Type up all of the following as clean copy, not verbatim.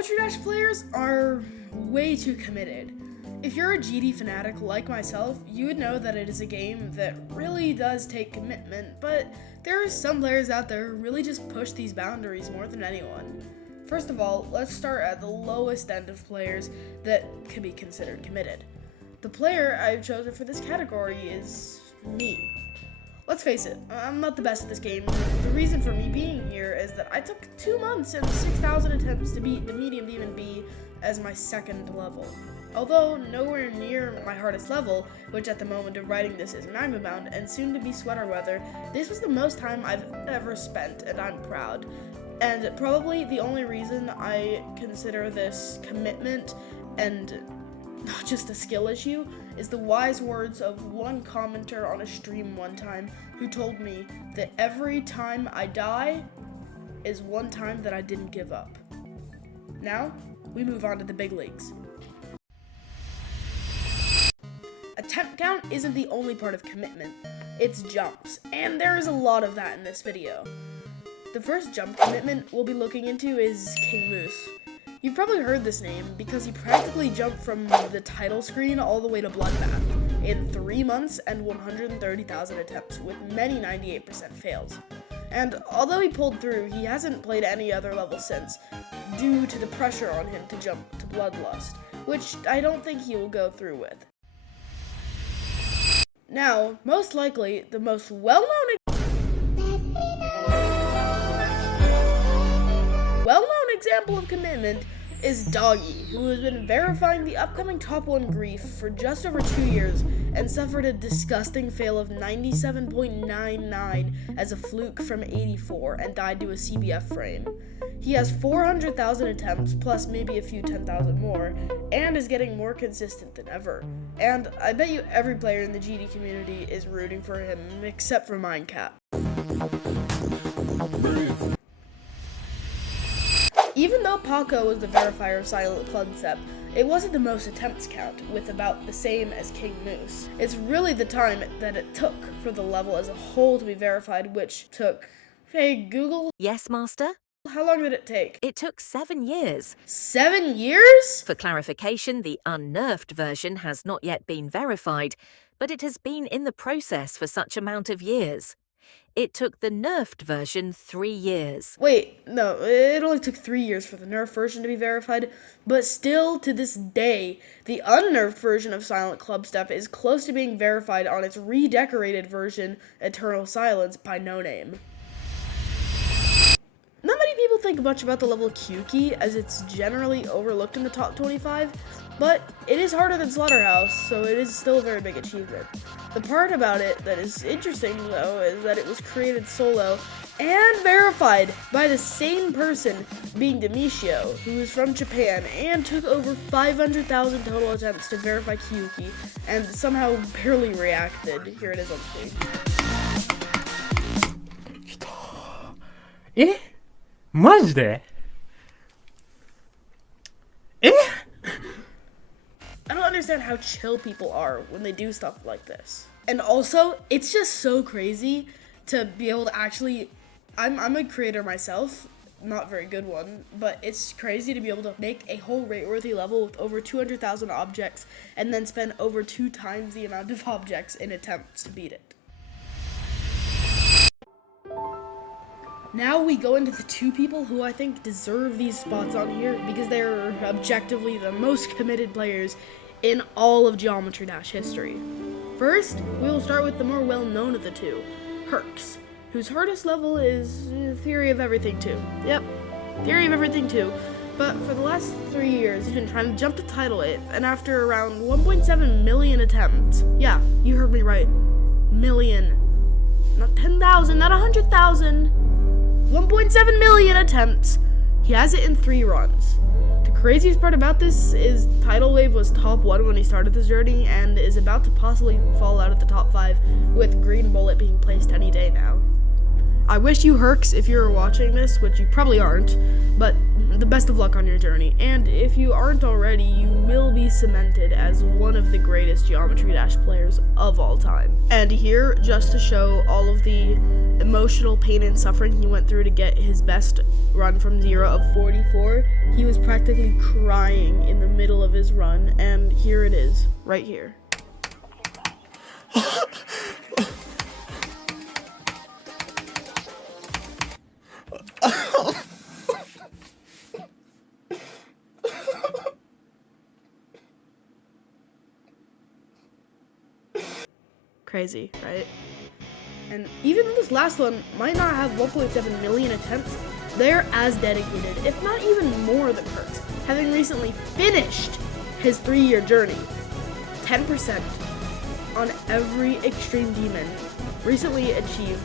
Geometry Dash players are way too committed. If you're a GD fanatic like myself, you would know that it is a game that really does take commitment, but there are some players out there who really just push these boundaries more than anyone. First of all, let's start at the lowest end of players that could be considered committed. The player I've chosen for this category is me. Let's face it, I'm not the best at this game. The reason for me being here is that I took 2 months and 6,000 attempts to beat the medium demon B as my second level. Although nowhere near my hardest level, which at the moment of writing this is Magma Bound and soon to be Sweater Weather, this was the most time I've ever spent, and I'm proud. And probably the only reason I consider this commitment and not just a skill issue is the wise words of one commenter on a stream one time who told me that every time I die is one time that I didn't give up. Now, we move on to the big leagues. Attempt count isn't the only part of commitment, it's jumps, and there is a lot of that in this video. The first jump commitment we'll be looking into is King Moose. You've probably heard this name because he practically jumped from the title screen all the way to Bloodbath in 3 months and 130,000 attempts, with many 98% fails. And although he pulled through, he hasn't played any other level since, due to the pressure on him to jump to Bloodlust, which I don't think he will go through with. Now, most likely, the most well-known example of commitment is Doggy, who has been verifying the upcoming top 1 Grief for just over 2 years and suffered a disgusting fail of 97.99 as a fluke from 84 and died to a CBF frame. He has 400,000 attempts, plus maybe a few 10,000 more, and is getting more consistent than ever. And I bet you every player in the GD community is rooting for him, except for Mindcat. Even though Paco was the verifier of Silent Clubstep, it wasn't the most attempts count, with about the same as King Moose. It's really the time that it took for the level as a whole to be verified, which took... Hey, Google? Yes, Master? How long did it take? It took 7 years. 7 years? For clarification, the unnerfed version has not yet been verified, but it has been in the process for such amount of years. It took the nerfed version 3 years. Wait, no, it only took 3 years for the nerfed version to be verified, but still, to this day, the unnerfed version of Silent Clubstep is close to being verified on its redecorated version, Eternal Silence, by No Name. Not many people think much about the level Q-Key, as it's generally overlooked in the top 25, but it is harder than Slaughterhouse, so it is still a very big achievement. The part about it that is interesting, though, is that it was created solo and verified by the same person, being Demetrio, who is from Japan and took over 500,000 total attempts to verify Q-Key, and somehow barely reacted. Here it is on screen. マジで? I don't understand how chill people are when they do stuff like this. And also, it's just so crazy to be able to actually... I'm a creator myself, not very good one, but it's crazy to be able to make a whole rate-worthy level with over 200,000 objects and then spend over 2 times the amount of objects in attempts to beat it. Now we go into the 2 people who I think deserve these spots on here because they're objectively the most committed players in all of Geometry Dash history. First, we will start with the more well-known of the 2, Herx, whose hardest level is Theory of Everything 2. Yep, Theory of Everything 2. But for the last 3 years, he's been trying to jump to Title 8, and after around 1.7 million attempts, yeah, you heard me right, million, not 10,000, not 100,000, 1.7 million attempts, he has it in 3 runs. The craziest part about this is Tidal Wave was top 1 when he started this journey and is about to possibly fall out of the top 5, with Green Bullet being placed any day now. I wish you Herx, if you're watching this, which you probably aren't, but the best of luck on your journey. And if you aren't already, you will be cemented as one of the greatest Geometry Dash players of all time. And here, just to show all of the emotional pain and suffering he went through to get his best run from 0 of 44. He was practically crying in the middle of his run, and here it is, right here. Crazy, right? And even though this last one might not have 1.7 million attempts, they're as dedicated, if not even more than Kurtz, having recently finished his 3-year journey. 10% on every Extreme Demon recently achieved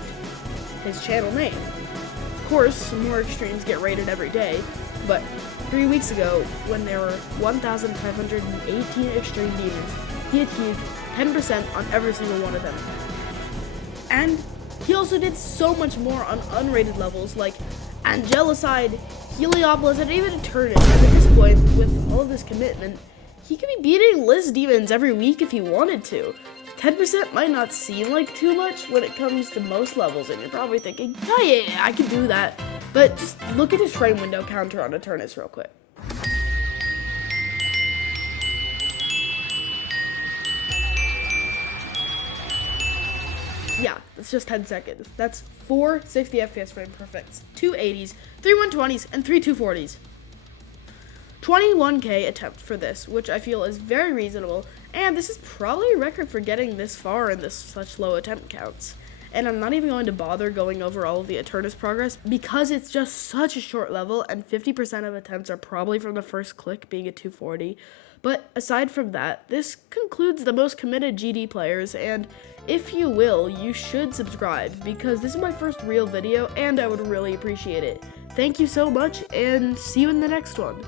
his channel name. Of course, some more extremes get rated every day, but 3 weeks ago, when there were 1,518 Extreme Demons, he achieved 10% on every single one of them. And he also did so much more on unrated levels like Angelicide, Heliopolis, and even Eternus. And at this point, with all of this commitment, he could be beating Liz Demons every week if he wanted to. 10% might not seem like too much when it comes to most levels, and you're probably thinking, oh yeah, I can do that. But just look at his frame window counter on Eternus real quick. Yeah, it's just 10 seconds. That's 4 60 FPS frame perfects, 2 80s, 3 120s, and 3 240s. 21k attempt for this, which I feel is very reasonable, and this is probably a record for getting this far in such low attempt counts. And I'm not even going to bother going over all of the Eternus progress because it's just such a short level, and 50% of attempts are probably from the first click being a 240. But aside from that, this concludes the most committed GD players, and if you will, you should subscribe because this is my first real video and I would really appreciate it. Thank you so much, and see you in the next one.